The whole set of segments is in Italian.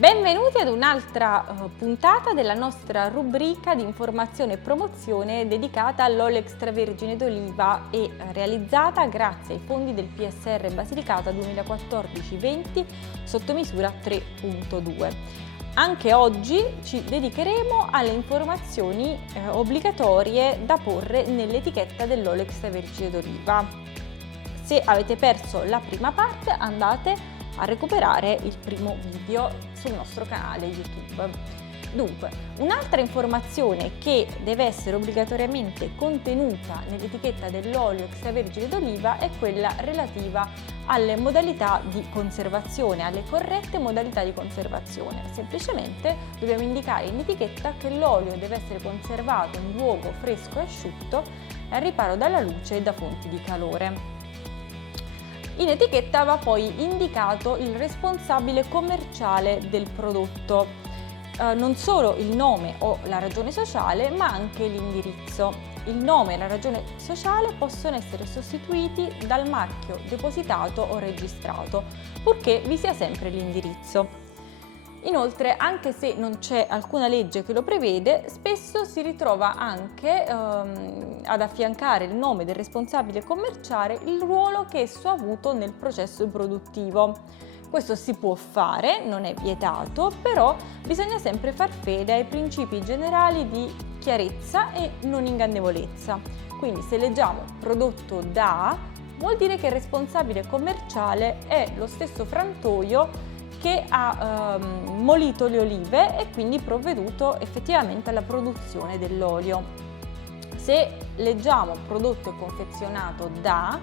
Benvenuti ad un'altra puntata della nostra rubrica di informazione e promozione dedicata all'olio extravergine d'oliva e realizzata grazie ai fondi del PSR Basilicata 2014-20 sotto misura 3.2. Anche oggi ci dedicheremo alle informazioni obbligatorie da porre nell'etichetta dell'olio extravergine d'oliva. Se avete perso la prima parte, andate a recuperare il primo video sul nostro canale YouTube. Dunque, un'altra informazione che deve essere obbligatoriamente contenuta nell'etichetta dell'olio extravergine d'oliva è quella relativa alle modalità di conservazione, alle corrette modalità di conservazione. Semplicemente dobbiamo indicare in etichetta che l'olio deve essere conservato in luogo fresco e asciutto e al riparo dalla luce e da fonti di calore. In etichetta va poi indicato il responsabile commerciale del prodotto, non solo il nome o la ragione sociale, ma anche l'indirizzo. Il nome e la ragione sociale possono essere sostituiti dal marchio depositato o registrato, purché vi sia sempre l'indirizzo. Inoltre, anche se non c'è alcuna legge che lo prevede, spesso si ritrova anche ad affiancare il nome del responsabile commerciale il ruolo che esso ha avuto nel processo produttivo. Questo si può fare, non è vietato, però bisogna sempre far fede ai principi generali di chiarezza e non ingannevolezza. Quindi se leggiamo prodotto da, vuol dire che il responsabile commerciale è lo stesso frantoio che ha molito le olive e quindi provveduto effettivamente alla produzione dell'olio. Se leggiamo prodotto e confezionato da,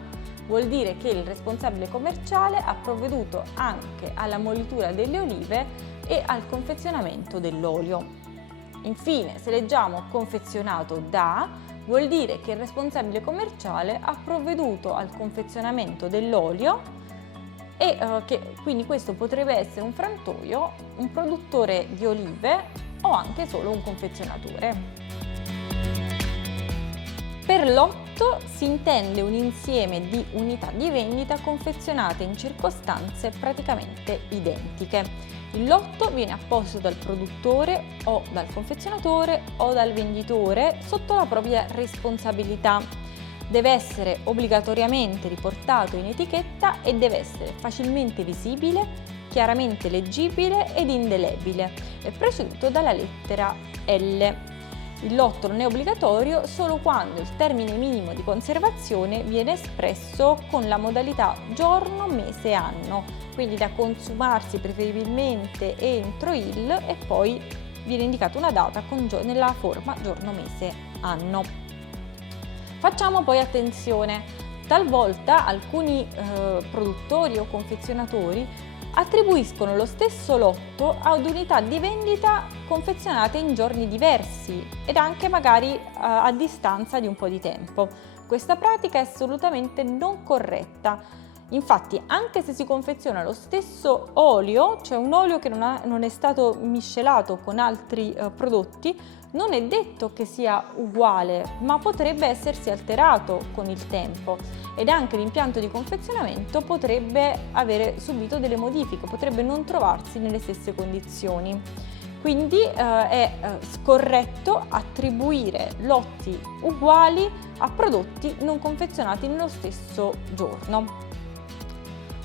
vuol dire che il responsabile commerciale ha provveduto anche alla molitura delle olive e al confezionamento dell'olio. Infine, se leggiamo confezionato da, vuol dire che il responsabile commerciale ha provveduto al confezionamento dell'olio e che quindi questo potrebbe essere un frantoio, un produttore di olive o anche solo un confezionatore. Per lotto si intende un insieme di unità di vendita confezionate in circostanze praticamente identiche. Il lotto viene apposto dal produttore o dal confezionatore o dal venditore sotto la propria responsabilità. Deve essere obbligatoriamente riportato in etichetta e deve essere facilmente visibile, chiaramente leggibile ed indelebile e preceduto dalla lettera L. Il lotto non è obbligatorio solo quando il termine minimo di conservazione viene espresso con la modalità giorno, mese, anno, quindi da consumarsi preferibilmente entro il e poi viene indicata una data nella forma giorno, mese, anno. Facciamo poi attenzione, talvolta alcuni produttori o confezionatori attribuiscono lo stesso lotto ad unità di vendita confezionate in giorni diversi ed anche magari a distanza di un po' di tempo. Questa pratica è assolutamente non corretta. Infatti, anche se si confeziona lo stesso olio, cioè un olio che non è stato miscelato con altri prodotti, non è detto che sia uguale, ma potrebbe essersi alterato con il tempo ed anche l'impianto di confezionamento potrebbe avere subito delle modifiche, potrebbe non trovarsi nelle stesse condizioni. Quindi è scorretto attribuire lotti uguali a prodotti non confezionati nello stesso giorno.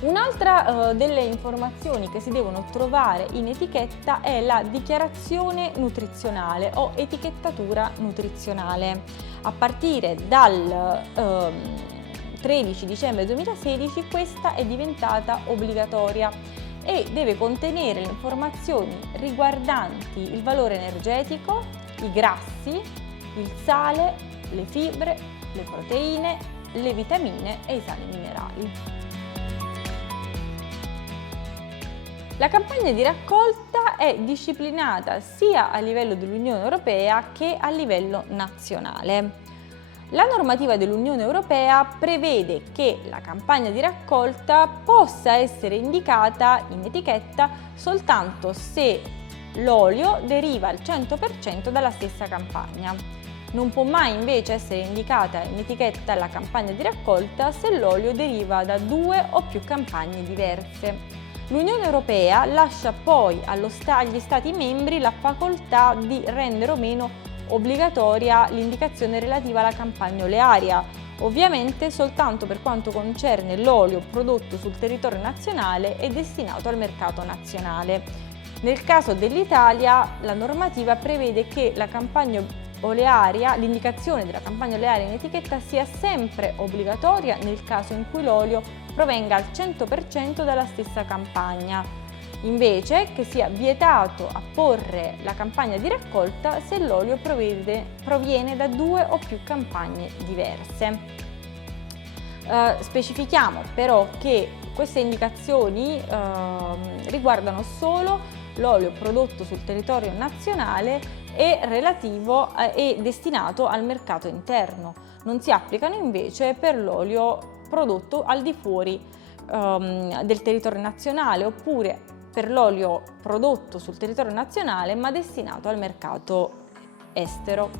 Un'altra delle informazioni che si devono trovare in etichetta è la dichiarazione nutrizionale o etichettatura nutrizionale. A partire dal 13 dicembre 2016 questa è diventata obbligatoria e deve contenere le informazioni riguardanti il valore energetico, i grassi, il sale, le fibre, le proteine, le vitamine e i sali minerali. La campagna di raccolta è disciplinata sia a livello dell'Unione Europea che a livello nazionale. La normativa dell'Unione Europea prevede che la campagna di raccolta possa essere indicata in etichetta soltanto se l'olio deriva al 100% dalla stessa campagna. Non può mai invece essere indicata in etichetta la campagna di raccolta se l'olio deriva da 2 o più campagne diverse. L'Unione Europea lascia poi agli Stati membri la facoltà di rendere o meno obbligatoria l'indicazione relativa alla campagna olearia, ovviamente soltanto per quanto concerne l'olio prodotto sul territorio nazionale e destinato al mercato nazionale. Nel caso dell'Italia, la normativa prevede che l'indicazione della campagna olearia in etichetta sia sempre obbligatoria nel caso in cui l'olio provenga al 100% dalla stessa campagna, invece che sia vietato apporre la campagna di raccolta se l'olio proviene da 2 o più campagne diverse. Specifichiamo però che queste indicazioni riguardano solo l'olio prodotto sul territorio nazionale e destinato al mercato interno. Non si applicano invece per l'olio prodotto al di fuori del territorio nazionale, oppure per l'olio prodotto sul territorio nazionale ma destinato al mercato estero.